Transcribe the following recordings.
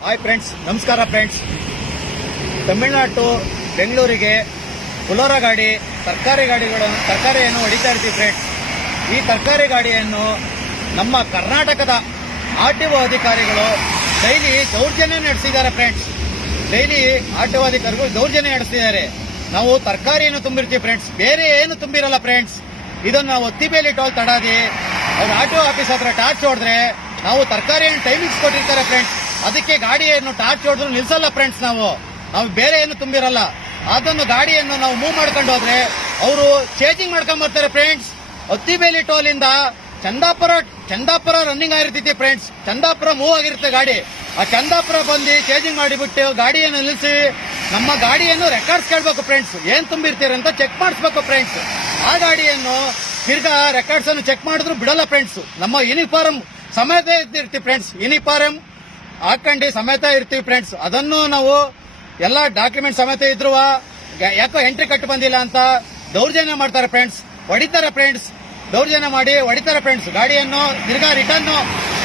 Hi friends ನಮಸ್ಕಾರ friends Tamil Nadu ಬೆಂಗಳೂರಿಗೆ ಬುಲೋರ ಗಾಡಿ, ತರಕಾರಿ ಗಾಡಿಗಳನ್ನು ತರಕಾರಿಯನ್ನು ಹೊಡಿತಾ ಇರ್ತೀವಿ ಫ್ರೆಂಡ್ಸ್ ಈ ತರಕಾರಿ ಗಾಡಿಯನ್ನು ನಮ್ಮ ಕರ್ನಾಟಕದ ಆರ್ ಅಧಿಕಾರಿಗಳು ಡೈಲಿ ದೌರ್ಜನ್ಯ ನಡೆಸಿದ್ದಾರೆ friends daily R T O ಅಧಿಕಾರಿಗಳು ದೌರ್ಜನ್ಯ ನಡೆಸಿದ್ದಾರೆ. ನಾವು ತರಕಾರಿಯನ್ನು ತುಂಬಿರ್ತೀವಿ ಫ್ರೆಂಡ್ಸ್ ಬೇರೆ ಏನು ತುಂಬಿರಲ್ಲ ಫ್ರೆಂಡ್ಸ್ ಇದನ್ನು ನಾವು ಒತ್ತಿಬೇಲಿ ಟೋಲ್ ತಡಾದಿ, ಅವ್ರ ಆರ್ ಟಿ ಒ ಆಫೀಸ್ ಹತ್ರ ಟಾರ್ಚ್ ಹೊಡೆದ್ರೆ ನಾವು ತರಕಾರಿಯನ್ನು ಟೈಮಿಂಗ್ಸ್ ಕೊಟ್ಟಿರ್ತಾರೆ ಫ್ರೆಂಡ್ಸ್ ಅದಕ್ಕೆ ಗಾಡಿಯನ್ನು ಟಾರ್ಚ್ ಹೊಡೆದ್ರು ನಿಲ್ಸಲ್ಲ ಫ್ರೆಂಡ್ಸ್ ನಾವು. ನಾವು ಬೇರೆ ಏನು ತುಂಬಿರಲ್ಲ. ಅದನ್ನು ಗಾಡಿಯನ್ನು ನಾವು ಮೂವ್ ಮಾಡ್ಕೊಂಡು ಹೋದ್ರೆ ಅವರು ಚೇಂಜಿಂಗ್ ಮಾಡ್ಕೊಂಡ್ ಬರ್ತಾರೆ ಫ್ರೆಂಡ್ಸ್ ಅತ್ತಿಬೇಲಿ ಟೋಲ್ ಇಂದ ಚಂದಾಪುರ ಚಂದಾಪುರ ರನ್ನಿಂಗ್ ಆಗಿರ್ತೈತಿ ಫ್ರೆಂಡ್ಸ್ ಚಂದಾಪುರ ಮೂವ್ ಆಗಿರುತ್ತೆ ಗಾಡಿ. ಆ ಚಂದಾಪುರ ಬಂದು ಚೇಂಜಿಂಗ್ ಮಾಡಿಬಿಟ್ಟು ಗಾಡಿಯನ್ನು ನಿಲ್ಲಿಸಿ ನಮ್ಮ ಗಾಡಿಯನ್ನು ರೆಕಾರ್ಡ್ಸ್ ಕೇಳಬೇಕು ಫ್ರೆಂಡ್ಸ್ ಏನ್ ತುಂಬಿರ್ತೀರಿ ಅಂತ ಚೆಕ್ ಮಾಡಿಸ್ಬೇಕು ಫ್ರೆಂಡ್ಸ್ ಆ ಗಾಡಿಯನ್ನು ತಿರ್ಗಾ ರೆಕಾರ್ಡ್ಸ್ ಅನ್ನು ಚೆಕ್ ಮಾಡಿದ್ರು ಬಿಡಲ್ಲ ಫ್ರೆಂಡ್ಸ್ ನಮ್ಮ ಯೂನಿಫಾರ್ಮ್ ಸಮಯದೇ ಇರ್ತಿ ಫ್ರೆಂಡ್ಸ್ ಯೂನಿಫಾರ್ಮ್ ಹಾಕೊಂಡು ಸಮೇತ ಇರ್ತೀವಿ ಫ್ರೆಂಡ್ಸ್ ಅದನ್ನು ನಾವು ಎಲ್ಲ ಡಾಕ್ಯುಮೆಂಟ್ ಸಮೇತ ಇದ್ರು ಯಾಕೋ ಎಂಟ್ರಿ ಕಟ್ಟು ಬಂದಿಲ್ಲ ಅಂತ ದೌರ್ಜನ್ಯ ಮಾಡ್ತಾರೆ ಫ್ರೆಂಡ್ಸ್ ಹೊಡಿತಾರೆ ಫ್ರೆಂಡ್ಸ್ ದೌರ್ಜನ್ಯ ಮಾಡಿ ಹೊಡಿತಾರೆ ಫ್ರೆಂಡ್ಸ್ ಗಾಡಿಯನ್ನು ತಿರ್ಗಾ ರಿಟರ್ನ್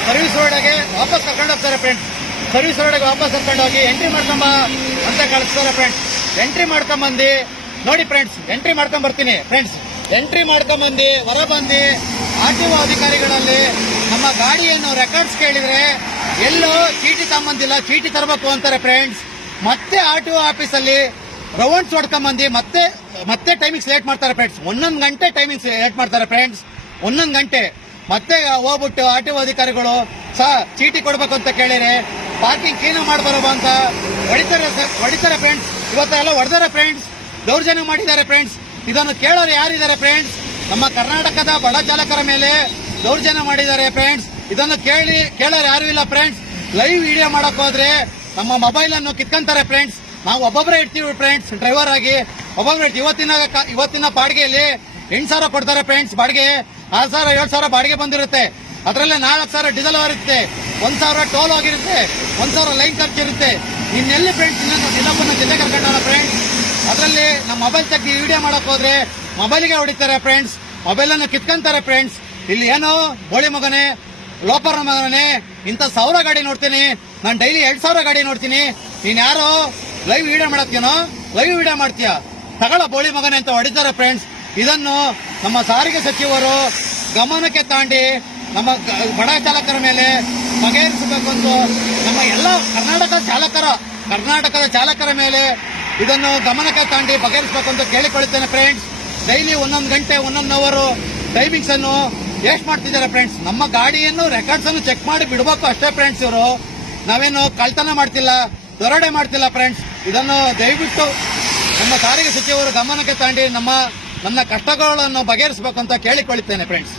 ಸರ್ವಿಸ್ ರೋಡ್ಗೆ ವಾಪಸ್ ಕರ್ಕೊಂಡು ಹೋಗ್ತಾರೆ ಫ್ರೆಂಡ್ಸ್ ಸರ್ವಿಸ್ ರೋಡ್ಗೆ ವಾಪಸ್ ಕರ್ಕೊಂಡು ಹೋಗಿ ಎಂಟ್ರಿ ಮಾಡ್ಕೊಂಬ ಅಂತ ಕಳಿಸ್ತಾರೆ ಫ್ರೆಂಡ್ಸ್ ಎಂಟ್ರಿ ಮಾಡ್ಕೊಂಬಂದು, ನೋಡಿ ಫ್ರೆಂಡ್ಸ್ ಎಂಟ್ರಿ ಮಾಡ್ಕೊಂಡ್ ಬರ್ತೀನಿ ಫ್ರೆಂಡ್ಸ್ ಎಂಟ್ರಿ ಮಾಡ್ಕೊಂಬಂದು ಹೊರ ಬಂದು ಆರ್ ಟಿ ಒ ಅಧಿಕಾರಿಗಳಲ್ಲಿ ನಮ್ಮ ಗಾಡಿಯನ್ನು ರೆಕಾರ್ಡ್ಸ್ ಕೇಳಿದ್ರೆ ಎಲ್ಲೋ ಚೀಟಿ ತಗೊಂಬಂದಿಲ್ಲ ಚೀಟಿ ತರಬೇಕು ಅಂತಾರೆ ಫ್ರೆಂಡ್ಸ್ ಮತ್ತೆ ಆರ್ ಟಿ ಒ ಆಫೀಸಲ್ಲಿ ರೌಂಡ್ಸ್ ಹೊಡ್ಕೊಂಬಂದು ಮತ್ತೆ ಮತ್ತೆ ಟೈಮಿಂಗ್ಸ್ ಲೇಟ್ ಮಾಡ್ತಾರೆ ಫ್ರೆಂಡ್ಸ್ ಒಂದೊಂದು ಗಂಟೆ ಟೈಮಿಂಗ್ಸ್ ಲೇಟ್ ಮಾಡ್ತಾರೆ ಫ್ರೆಂಡ್ಸ್ ಒಂದೊಂದು ಗಂಟೆ. ಮತ್ತೆ ಹೋಗ್ಬಿಟ್ಟು ಆರ್ ಟಿ ಒ ಅಧಿಕಾರಿಗಳು, ಸಾ, ಚೀಟಿ ಕೊಡಬೇಕು ಅಂತ ಕೇಳಿರಿ ಪಾರ್ಕಿಂಗ್ ಕ್ಲೀನ್ ಮಾಡ್ಬಾರವ ಅಂತ ಹೊಡಿತಾರೆ ಸರ್ ಹೊಡಿತಾರೆ ಫ್ರೆಂಡ್ಸ್ ಇವತ್ತೆಲ್ಲ ಹೊಡೆದಾರೆ ಫ್ರೆಂಡ್ಸ್ ದೌರ್ಜನ್ಯ ಮಾಡಿದ್ದಾರೆ ಫ್ರೆಂಡ್ಸ್ ಇದನ್ನು ಕೇಳೋರು ಯಾರಿದ್ದಾರೆ ಫ್ರೆಂಡ್ಸ್ ನಮ್ಮ ಕರ್ನಾಟಕದ ಬಡ ಚಾಲಕರ ಮೇಲೆ ದೌರ್ಜನ್ಯ ಮಾಡಿದ್ದಾರೆ ಫ್ರೆಂಡ್ಸ್ ಇದನ್ನು ಕೇಳಿ ಕೇಳೋರು ಯಾರು ಇಲ್ಲ ಫ್ರೆಂಡ್ಸ್ ಲೈವ್ ವಿಡಿಯೋ ಮಾಡಕ್ ಹೋದ್ರೆ ನಮ್ಮ ಮೊಬೈಲ್ ಅನ್ನು ಕಿತ್ಕೊಂತಾರೆ ಫ್ರೆಂಡ್ಸ್ ನಾವು ಒಬ್ಬೊಬ್ಬರೇ ಇರ್ತೀವಿ ಫ್ರೆಂಡ್ಸ್ ಡ್ರೈವರ್ ಆಗಿ. ಒಬ್ಬೊಬ್ಬರೇ. ಇವತ್ತಿನ ಇವತ್ತಿನ ಬಾಡಿಗೆಯಲ್ಲಿ ಎಂಟು ಸಾವಿರ ಕೊಡ್ತಾರೆ ಫ್ರೆಂಡ್ಸ್ ಬಾಡಿಗೆ. ಆರು ಸಾವಿರ, ಏಳು ಸಾವಿರ ಬಾಡಿಗೆ ಬಂದಿರುತ್ತೆ. ಅದರಲ್ಲೇ ನಾಲ್ಕು ಸಾವಿರ ಡೀಸೆಲ್ ಇರುತ್ತೆ ಒಂದ್ ಸಾವಿರ ಟೋಲ್ ಆಗಿರುತ್ತೆ. ಒಂದ್ ಸಾವಿರ ಲೈನ್ ಖರ್ಚು ಇರುತ್ತೆ. ಇನ್ನೆಲ್ಲಿ ಫ್ರೆಂಡ್ಸ್ ಇನ್ನೊಬ್ಬನ ಜೊತೆ ಕರ್ಕೊಂಡಲ್ಲ ಫ್ರೆಂಡ್ಸ್ ಅದರಲ್ಲಿ ನಮ್ಮ ಮೊಬೈಲ್ ತೆಗ್ದು ವಿಡಿಯೋ ಮಾಡಕ್ ಹೋದ್ರೆ ಮೊಬೈಲ್ಗೆ ಹೊಡಿತಾರೆ ಫ್ರೆಂಡ್ಸ್ ಮೊಬೈಲ್ ಅನ್ನು ಕಿತ್ಕೊಂತಾರೆ ಫ್ರೆಂಡ್ಸ್ ಇಲ್ಲಿ ಏನೋ ಬೋಳಿ ಮಗನೇ ಲೋಪರ್ ಮಗನೇ, ಇಂಥ ಸಾವಿರ ಗಾಡಿ ನೋಡ್ತೀನಿ. ನಾನು ಡೈಲಿ ಎರಡ್ ಸಾವಿರ ಗಾಡಿ ನೋಡ್ತೀನಿ. ನೀನ್ ಯಾರು ಲೈವ್ ವಿಡಿಯೋ ಮಾಡತ್ತೀನೋ ಲೈವ್ ವಿಡಿಯೋ ಮಾಡ್ತೀಯ? ತಗೊಳ ಬೋಳಿ ಮಗನೇ ಅಂತ ಹೊಡಿತಾರೆ ಫ್ರೆಂಡ್ಸ್ ಇದನ್ನು ನಮ್ಮ ಸಾರಿಗೆ ಸಚಿವರು ಗಮನಕ್ಕೆ ತಾಂಡಿ, ನಮ್ಮ ಬಡ ಚಾಲಕರ ಮೇಲೆ ಬಗೆಹರಿಸಬೇಕಂದು ನಮ್ಮ ಎಲ್ಲ ಕರ್ನಾಟಕ ಚಾಲಕರ, ಕರ್ನಾಟಕದ ಚಾಲಕರ ಮೇಲೆ ಇದನ್ನು ಗಮನಕ್ಕೆ ತಾಂಡಿ ಬಗೆಹರಿಸಬೇಕು ಅಂತ ಕೇಳಿಕೊಳ್ಳುತ್ತೇನೆ ಫ್ರೆಂಡ್ಸ್ ಡೈಲಿ ಒಂದೊಂದು ಗಂಟೆ, ಒಂದೊಂದು ಅವರು ಟೈಮಿಂಗ್ಸ್ ಅನ್ನು ವೇಸ್ಟ್ ಮಾಡ್ತಿದ್ದಾರೆ ಫ್ರೆಂಡ್ಸ್ ನಮ್ಮ ಗಾಡಿಯನ್ನು ರೆಕಾರ್ಡ್ಸ್ ಅನ್ನು ಚೆಕ್ ಮಾಡಿ ಬಿಡಬೇಕು ಅಷ್ಟೇ ಫ್ರೆಂಡ್ಸ್ ಇವರು. ನಾವೇನು ಕಳ್ತನ ಮಾಡ್ತಿಲ್ಲ, ದೊರಡೆ ಮಾಡ್ತಿಲ್ಲ ಫ್ರೆಂಡ್ಸ್ ಇದನ್ನು ದಯವಿಟ್ಟು ನಮ್ಮ ಸಾರಿಗೆ ಸಚಿವರು ಗಮನಕ್ಕೆ ತಾಂಡಿ ನಮ್ಮ ನನ್ನ ಕಷ್ಟಗಳನ್ನು ಬಗೆಹರಿಸಬೇಕು ಅಂತ ಕೇಳಿಕೊಳ್ಳುತ್ತೇನೆ ಫ್ರೆಂಡ್ಸ್